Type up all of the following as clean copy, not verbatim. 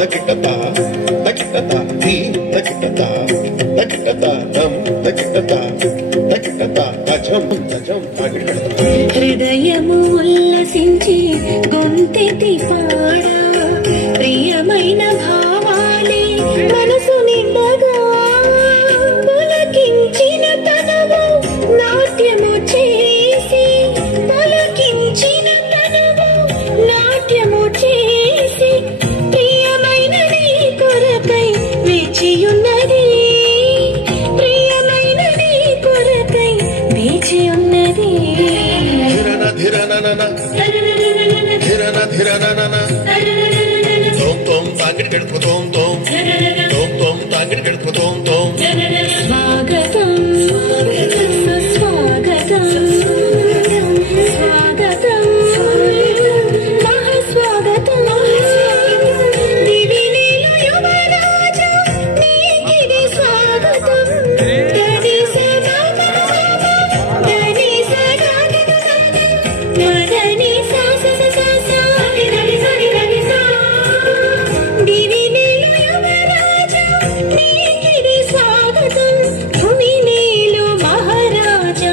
తకిటతా తకిటతా ధీ తకిటతా తకిటతా దం తకిటతా తకిటతా తజం తజం తకిటతా హృదయము ఉల్లసించి గొంతెత్తి పాడా ప్రియమైన భావాలే మనసు నిండగా పలకించిన తనవు నాట్యము చేసి పలకించిన తనవు నాట్యము చేసి ప్రియమైన నీ కొరకై వేచియున్నది ప్రియమైన నీ కొరకై వేచియున్నది ధిరన ధిరననన ధిరన ధిరననన తోం తోం తాంగిడి కెడుకు తోం తోం తోం తోం తాంగిడి కెడుకు తోం తోం స్వాగతం సుస్వాగతం స్వాగతం మహాస్వాగతం దివి నీలో యువరాజా నీకిది స్వాగతం దని సదా దని సదా మదని సా సా సా సా దని సరి దని సా దివి నీలో యువరాజా నీకిది స్వాగతం భూమి నీలో మహారాజా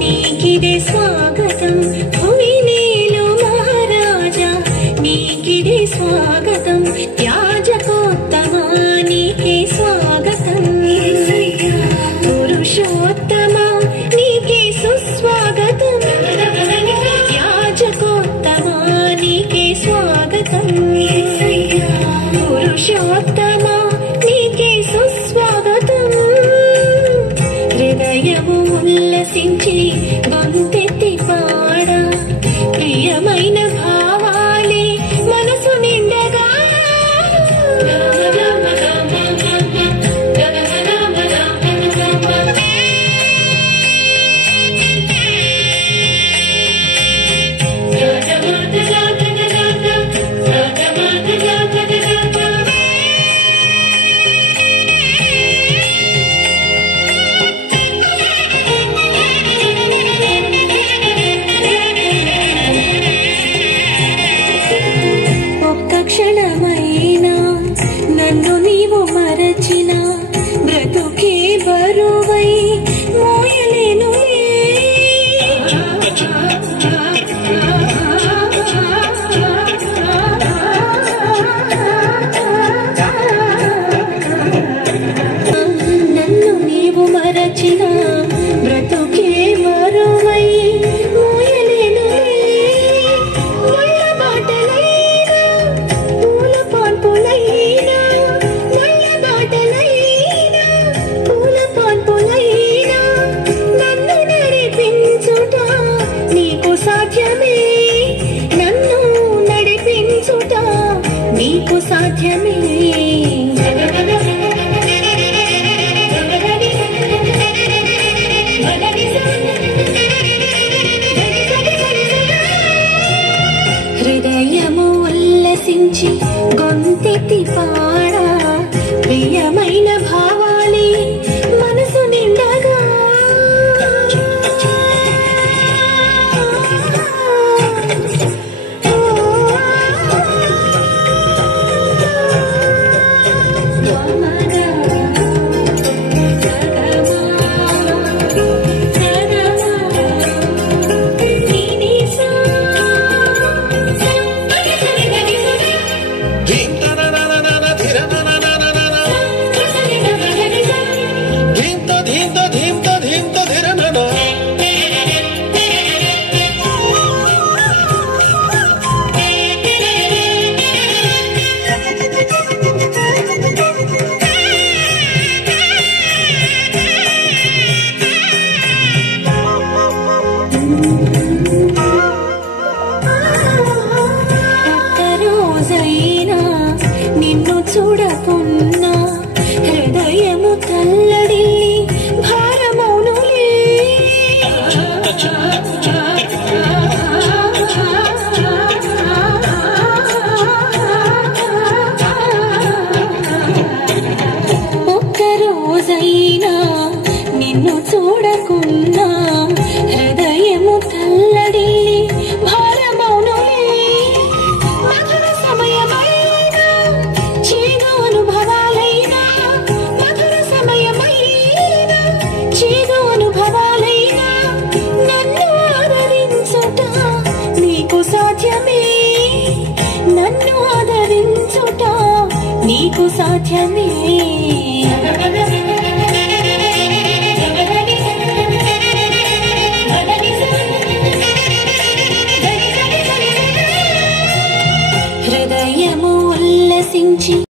నీకిది స్వాగతం భూమి నీలో మహారాజా నీకిది స్వాగతం యాజకోత్తమా నీకే స్వాగతం పురుషోత్తమా నీకే సుస్వాగతం యాజకోత్తమా నీకే స్వాగతం పురుషోత్తమా నీకే సుస్వాగతం హృదయము ఉల్లసించి గొంతెత్తి పాడా ప్రియమైన భావాలే మనసు నిండగా ఒక్క క్షణమైనా నన్ను నీవు మరచిన బ్రతుకే బరువై మోయలేనులే నన్ను నీవు మరచిన బ్రతుకే బరువై మోయలేనులే ముళ్ళ బాటలైనా పూల పాన్పులైనా ముళ్ళ బాటలైనా పూల పాన్పులైనా నన్ను నడిపించుట నీకు సాధ్యమే నన్ను నడిపించుట నీకు సాధ్యమే హృదయము ఉల్లసించి గొంతెత్తి పాడా ప్రియమైన భావాలే మనసు నిండగా ధీం తననననన ధిరననననన ధీం త ధీం త ధీం త ధీం త ధిరనన ఒక్కరోజైనా నిన్ను చూడకున్నా హృదయము తల్లడిల్లి భారమౌనులే ఒక్కరోజైనా నిన్ను చూడకున్నా హృదయము తల్లడిల్లి భారమౌనులే మధుర సమయమైనా సాధ్యమే హృదయము ఉల్లసించి